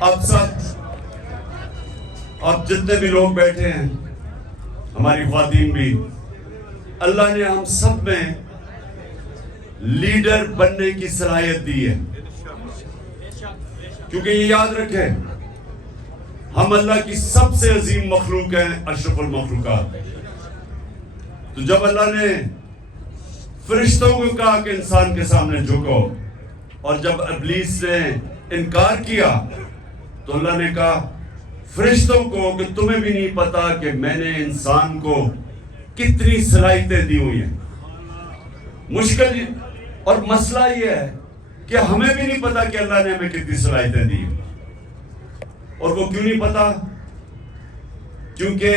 اب جتنے بھی لوگ بیٹھے ہیں، ہماری خواتین بھی، اللہ نے ہم سب میں لیڈر بننے کی صلاحیت دی ہے. کیونکہ یہ یاد رکھیں، ہم اللہ کی سب سے عظیم مخلوق ہیں، اشرف المخلوقات. تو جب اللہ نے فرشتوں کو کہا کہ انسان کے سامنے جھکو، اور جب ابلیس نے انکار کیا تو اللہ نے کہا فرشتوں کو کہ تمہیں بھی نہیں پتا کہ میں نے انسان کو کتنی صلاحیتیں دی ہوئی ہیں. مشکل اور مسئلہ یہ ہے کہ ہمیں بھی نہیں پتا کہ اللہ نے ہمیں کتنی صلاحیتیں دی ہیں. اور وہ کیوں نہیں پتا؟ کیونکہ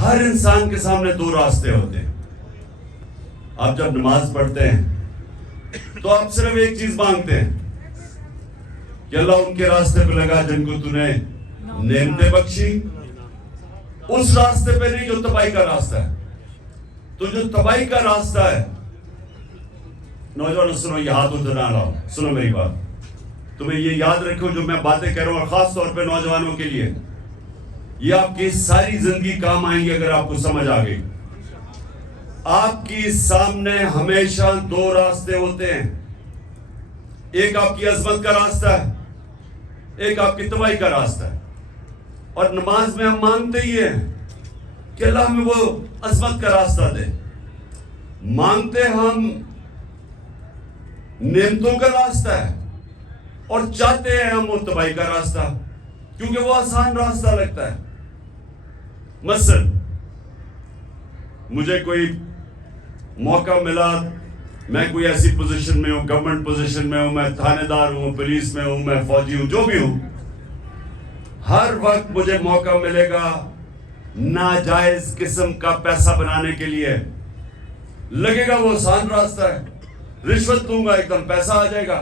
ہر انسان کے سامنے دو راستے ہوتے ہیں. آپ جب نماز پڑھتے ہیں تو آپ صرف ایک چیز مانگتے ہیں کہ اللہ ان کے راستے پہ لگا جن کو تو نے نعمتیں بخشی. اس راستے پہ نہیں جو تباہی کا راستہ ہے. تو جو تباہی کا راستہ ہے، نوجوانوں سنو، یہ ہاتھ ادھر نہ لاؤ، سنو میری بات. تمہیں یہ یاد رکھو جو میں باتیں کہہ رہا ہوں، اور خاص طور پہ نوجوانوں کے لیے، یہ آپ کی ساری زندگی کام آئیں گی اگر آپ کو سمجھ آ گئی. آپ کی سامنے ہمیشہ دو راستے ہوتے ہیں. ایک آپ کی عظمت کا راستہ ہے، ایک آپ کی تباہی کا راستہ ہے. اور نماز میں ہم مانگتے ہی ہیں کہ اللہ ہمیں وہ عظمت کا راستہ دے. مانگتے ہم نعمتوں کا راستہ ہے، اور چاہتے ہیں ہم وہ تباہی کا راستہ، کیونکہ وہ آسان راستہ لگتا ہے. مثلا مجھے کوئی موقع ملا، میں کوئی ایسی پوزیشن میں ہوں، گورنمنٹ پوزیشن میں ہوں، میں تھانے دار ہوں، پولیس میں ہوں، میں فوجی ہوں، جو بھی ہوں، ہر وقت مجھے موقع ملے گا ناجائز قسم کا پیسہ بنانے کے لیے. لگے گا وہ آسان راستہ ہے، رشوت دوں گا ایک دم پیسہ آ جائے گا،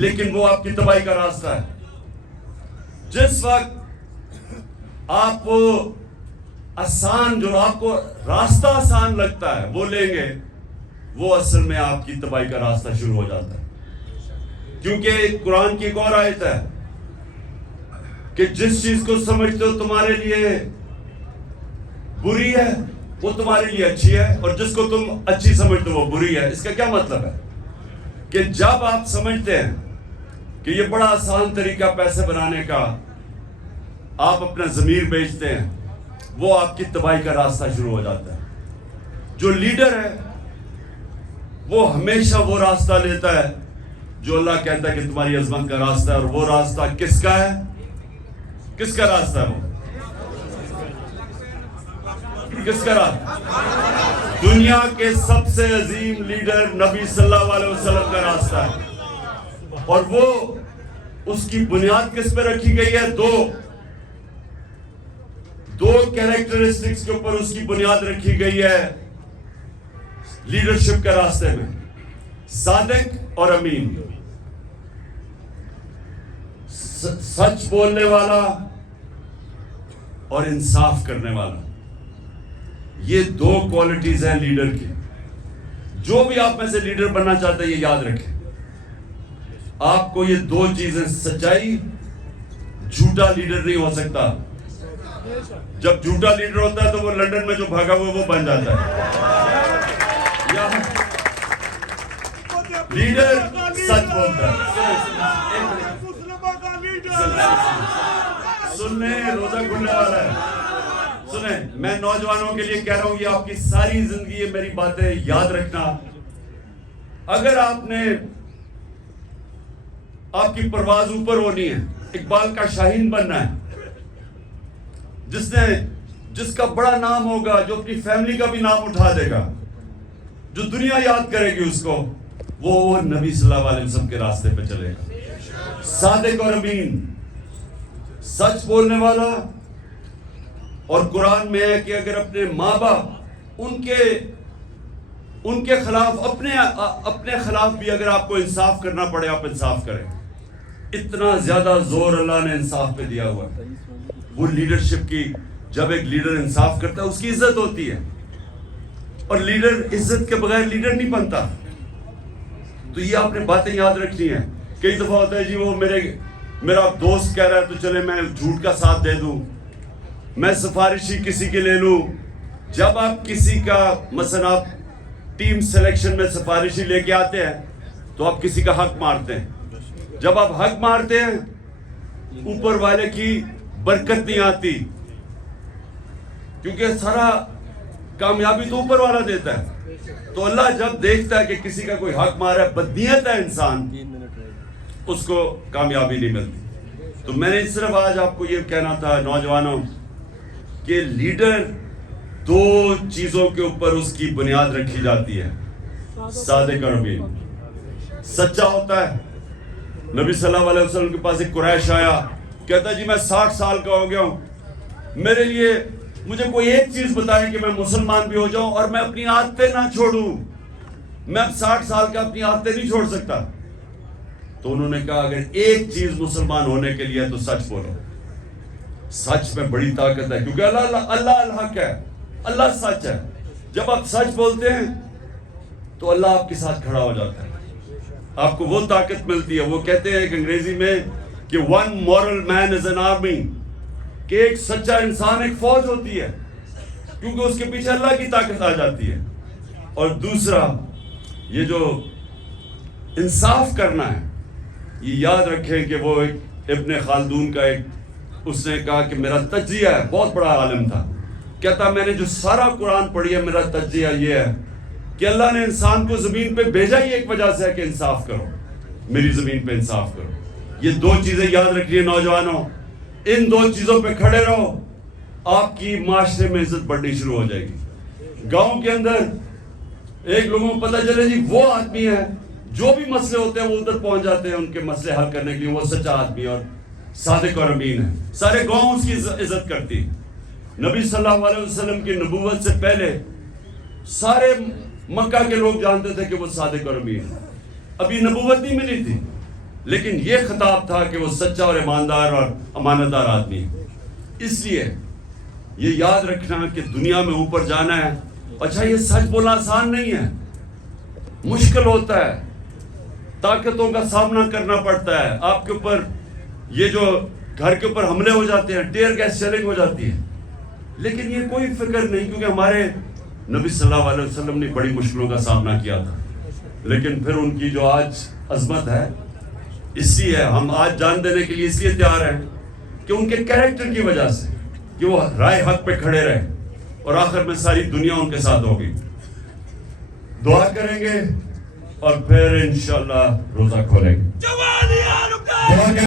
لیکن وہ آپ کی تباہی کا راستہ ہے. جس وقت آپ وہ آسان، جو آپ کو راستہ آسان لگتا ہے وہ لیں گے، وہ اصل میں آپ کی تباہی کا راستہ شروع ہو جاتا ہے. کیونکہ قرآن کی ایک اور آیت ہے کہ جس چیز کو سمجھتے ہو تمہارے لیے بری ہے وہ تمہارے لیے اچھی ہے، اور جس کو تم اچھی سمجھتے ہو وہ بری ہے. اس کا کیا مطلب ہے؟ کہ جب آپ سمجھتے ہیں کہ یہ بڑا آسان طریقہ پیسے بنانے کا، آپ اپنا ضمیر بیچتے ہیں، وہ آپ کی تباہی کا راستہ شروع ہو جاتا ہے. جو لیڈر ہے وہ ہمیشہ وہ راستہ لیتا ہے جو اللہ کہتا ہے کہ تمہاری عظمت کا راستہ ہے. اور وہ راستہ کس کا ہے؟ کس کا راستہ ہے؟ وہ کس کا راستہ؟ دنیا کے سب سے عظیم لیڈر نبی صلی اللہ علیہ وسلم کا راستہ ہے. اور وہ اس کی بنیاد کس پہ رکھی گئی ہے؟ دو کیریکٹرسٹکس کے اوپر اس کی بنیاد رکھی گئی ہے لیڈرشپ کے راستے میں: صادق اور امین. سچ بولنے والا اور انصاف کرنے والا. یہ دو کوالٹیز ہیں لیڈر کی. جو بھی آپ میں سے لیڈر بننا چاہتے ہیں یہ یاد رکھیں، آپ کو یہ دو چیزیں، سچائی، جھوٹا لیڈر نہیں ہو سکتا. جب جھوٹا لیڈر ہوتا ہے تو وہ لندن میں جو بھاگا ہوا وہ بن جاتا ہے. لیڈر سچ بولتا ہے. سننے، روزہ کھلنے والا ہے. سنیں، میں نوجوانوں کے لیے کہہ رہا ہوں، یہ آپ کی ساری زندگی یہ میری باتیں یاد رکھنا. اگر آپ کی پرواز اوپر ہونی ہے، اقبال کا شاہین بننا ہے، جس کا بڑا نام ہوگا، جو اپنی فیملی کا بھی نام اٹھا دے گا، جو دنیا یاد کرے گی اس کو، وہ نبی صلی اللہ علیہ وسلم کے راستے پہ چلے گا. صادق اور امین، سچ بولنے والا. اور قرآن میں ہے کہ اگر اپنے ماں باپ ان کے خلاف، اپنے خلاف بھی اگر آپ کو انصاف کرنا پڑے، آپ انصاف کریں. اتنا زیادہ زور اللہ نے انصاف پہ دیا ہوا ہے. وہ لیڈرشپ کی، جب ایک لیڈر انصاف کرتا ہے اس کی عزت ہوتی ہے، اور لیڈر عزت کے بغیر لیڈر نہیں بنتا. تو یہ آپ نے باتیں یاد رکھنی ہیں. کئی دفعہ ہوتا ہے جی وہ میرا دوست کہہ رہا ہے تو چلے میں جھوٹ کا ساتھ دے دوں، میں سفارشی کسی کے لے لوں. جب آپ کسی کا مثلا آپ ٹیم سلیکشن میں سفارشی لے کے آتے ہیں تو آپ کسی کا حق مارتے ہیں. جب آپ حق مارتے ہیں اوپر والے کی برکت نہیں آتی، کیونکہ سارا کامیابی تو اوپر والا دیتا ہے. تو اللہ جب دیکھتا ہے کہ کسی کا کوئی حق مارا ہے، بدنیت ہے انسان، اس کو کامیابی نہیں ملتی. تو میں نے صرف آج آپ کو یہ کہنا تھا نوجوانوں کہ لیڈر دو چیزوں کے اوپر اس کی بنیاد رکھی جاتی ہے. صادق اور امین، سچا ہوتا ہے. نبی صلی اللہ علیہ وسلم کے پاس ایک قریش آیا، کہتا جی میں 60 سال کا ہو گیا ہوں، میرے لیے مجھے کوئی ایک چیز بتائیں کہ میں مسلمان بھی ہو جاؤں اور میں اپنی عادتیں نہ چھوڑوں. میں اب 60 سال کا اپنی عادتیں نہیں چھوڑ سکتا. تو انہوں نے کہا اگر ایک چیز مسلمان ہونے کے لیے ہے تو سچ بولو. سچ میں بڑی طاقت ہے، کیونکہ اللہ الحق ہے، اللہ سچ ہے. جب آپ سچ بولتے ہیں تو اللہ آپ کے ساتھ کھڑا ہو جاتا ہے، آپ کو وہ طاقت ملتی ہے. وہ کہتے ہیں کہ انگریزی میں کہ one moral man is an army، کہ ایک سچا انسان ایک فوج ہوتی ہے، کیونکہ اس کے پیچھے اللہ کی طاقت آ جاتی ہے. اور دوسرا یہ جو انصاف کرنا ہے، یہ یاد رکھیں کہ وہ ایک ابن خلدون کا اس نے کہا کہ میرا تجزیہ ہے، بہت بڑا عالم تھا، کہتا میں نے جو سارا قرآن پڑھی ہے میرا تجزیہ یہ ہے کہ اللہ نے انسان کو زمین پہ بھیجا ہی ایک وجہ سے ہے کہ انصاف کرو، میری زمین پہ انصاف کرو. یہ دو چیزیں یاد رکھیے نوجوانوں، ان دو چیزوں پہ کھڑے رہو، آپ کی معاشرے میں عزت بڑھنی شروع ہو جائے گی. گاؤں کے اندر ایک لوگوں کو پتہ چلے جی وہ آدمی ہے، جو بھی مسئلے ہوتے ہیں وہ ادھر پہنچ جاتے ہیں ان کے مسئلے حل کرنے کے لیے، وہ سچا آدمی اور صادق اور امین ہے. سارے گاؤں اس کی عزت کرتی. نبی صلی اللہ علیہ وسلم کی نبوت سے پہلے سارے مکہ کے لوگ جانتے تھے کہ وہ صادق اور امین ہے. ابھی نبوت نہیں ملی تھی، لیکن یہ خطاب تھا کہ وہ سچا اور ایماندار اور امانت دار آدمی ہے. اس لیے یہ یاد رکھنا کہ دنیا میں اوپر جانا ہے. اچھا یہ سچ بولنا آسان نہیں ہے، مشکل ہوتا ہے، طاقتوں کا سامنا کرنا پڑتا ہے. آپ کے اوپر یہ جو گھر کے اوپر حملے ہو جاتے ہیں، ٹیئر گیس شیلنگ ہو جاتی ہے، لیکن یہ کوئی فکر نہیں، کیونکہ ہمارے نبی صلی اللہ علیہ وسلم نے بڑی مشکلوں کا سامنا کیا تھا. لیکن پھر ان کی جو آج عظمت ہے، اس لیے ہم آج جان دینے کے لیے اس لیے تیار ہیں کہ ان کے کیریکٹر کی وجہ سے کہ وہ رائے حق پہ کھڑے رہے اور آخر میں ساری دنیا ان کے ساتھ ہوگی. دعا کریں گے اور پھر انشاءاللہ روزہ کھولیں گے.